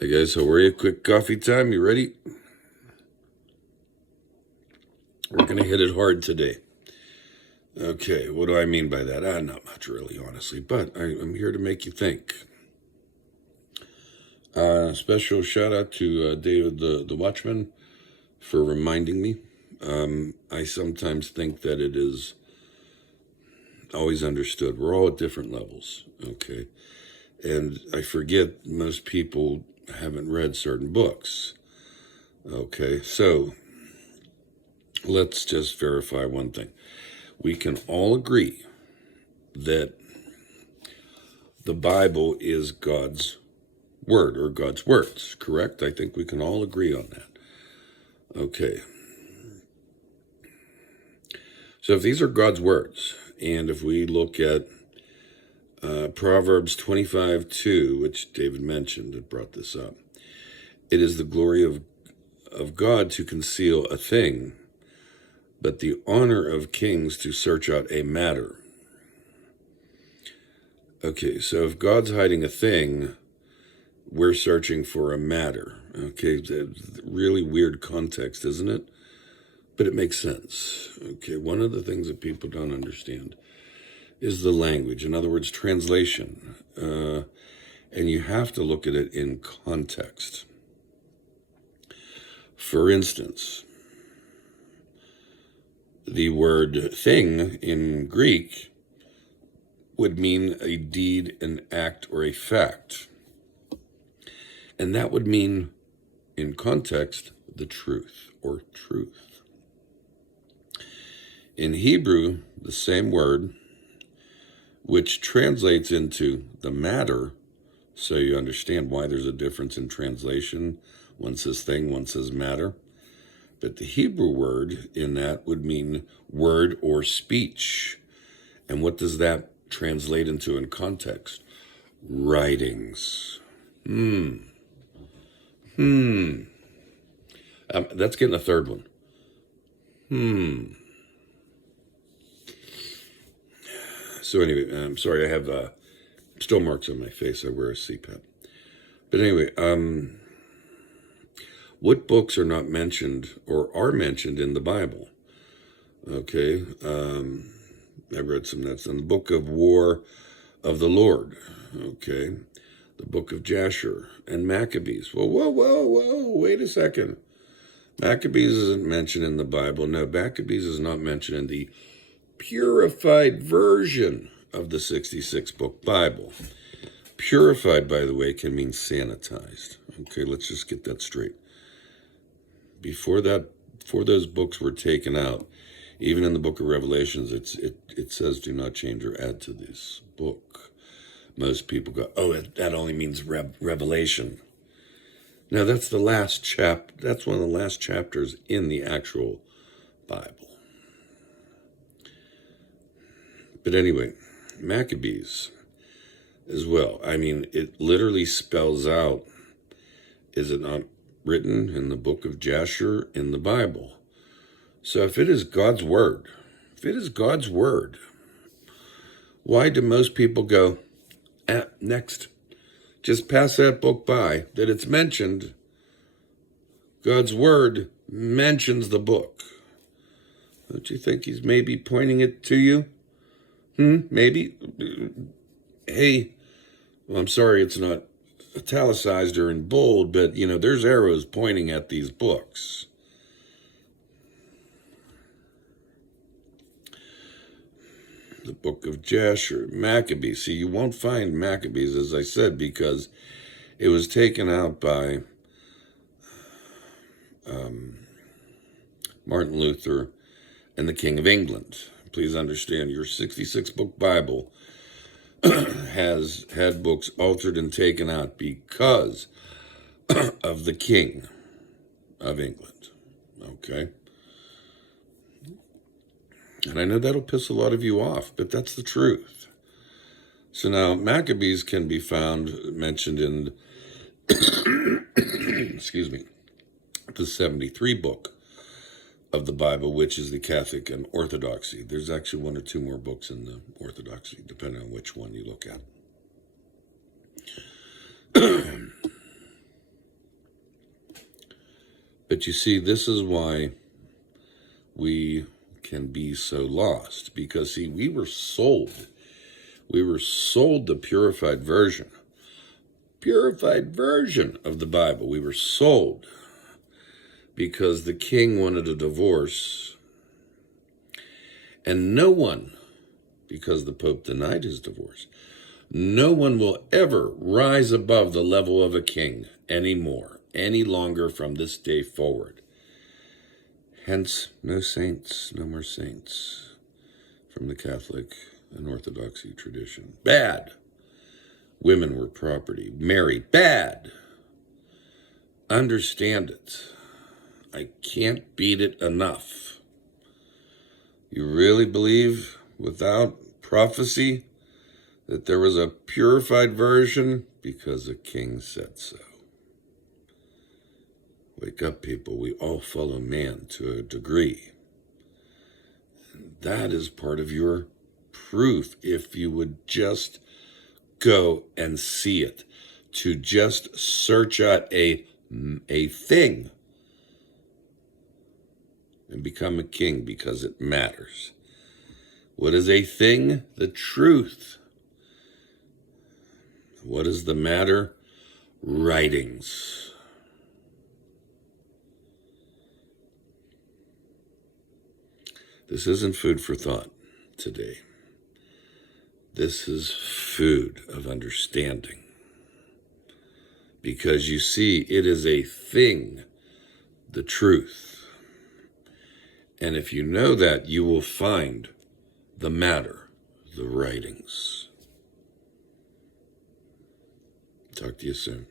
Hi guys, how are you? Quick coffee time, you ready? We're gonna hit it hard today. Okay, what do I mean by that? Not much really, honestly, but I'm here to make you think. Special shout out to David the Watchman for reminding me. I sometimes think that it is always understood. We're all at different levels, okay? And I forget most people haven't read certain books. Okay, so let's just verify one thing. We can all agree that the Bible is God's word or God's words, correct? I think we can all agree on that. Okay. So if these are God's words, and if we look at Proverbs 25:2, which David mentioned and brought this up, it is the glory of God to conceal a thing, but the honor of kings to search out a matter. Okay, so if God's hiding a thing, we're searching for a matter. Okay, really weird context, isn't it? But it makes sense. Okay, one of the things that people don't understand is the language. In other words, translation. And you have to look at it in context. For instance, the word thing in Greek would mean a deed, an act, or a fact. And that would mean, in context, the truth or truth. In Hebrew, the same word, which translates into the matter, so you understand why there's a difference in translation. One says thing, one says matter. But the Hebrew word in that would mean word or speech. And what does that translate into in context? Writings. That's getting a third one. So anyway, I'm sorry, I have still marks on my face. I wear a CPAP. But anyway, what books are not mentioned or are mentioned in the Bible? Okay, I read some that's in the Book of War of the Lord. Okay, the Book of Jasher and Maccabees. Well, whoa, wait a second. Maccabees isn't mentioned in the Bible. No, Maccabees is not mentioned in the purified version of the 66-book Bible. Purified, by the way, can mean sanitized. Okay, let's just get that straight. Before those books were taken out, even in the book of Revelations, it says do not change or add to this book. Most people go, oh, that only means Revelation. Now that's the last that's one of the last chapters in the actual Bible. But anyway, Maccabees as well. I mean, it literally spells out, is it not written in the book of Jasher in the Bible? So if it is God's word, why do most people go, next, just pass that book by, that it's mentioned, God's word mentions the book? Don't you think he's maybe pointing it to you? Maybe? Hey, well, I'm sorry it's not italicized or in bold, but, there's arrows pointing at these books. The book of Jasher, Maccabees. See, you won't find Maccabees, as I said, because it was taken out by Martin Luther and the King of England. Please understand, your 66-book Bible has had books altered and taken out because of the King of England. Okay? And I know that'll piss a lot of you off, but that's the truth. So now, Maccabees can be mentioned in, excuse me, the 73 book of the Bible, which is the Catholic and Orthodoxy. There's actually one or two more books in the Orthodoxy, depending on which one you look at. But you see, this is why we can be so lost. Because, see, we were sold. We were sold the purified version of the Bible. We were sold because the king wanted a divorce, and no one, because the Pope denied his divorce, no one will ever rise above the level of a king anymore, any longer from this day forward. Hence, no saints, no more saints from the Catholic and Orthodoxy tradition. Bad. Women were property. Mary, bad. Understand it. I can't beat it enough. You really believe, without prophecy, that there was a purified version? Because a king said so. Wake up, people. We all follow man to a degree. And that is part of your proof, if you would just go and see it. To just search out a thing and become a king, because it matters. What is a thing? The truth. What is the matter? Writings. This isn't food for thought today. This is food of understanding. Because you see, it is a thing, the truth. And if you know that, you will find the matter, the writings. Talk to you soon.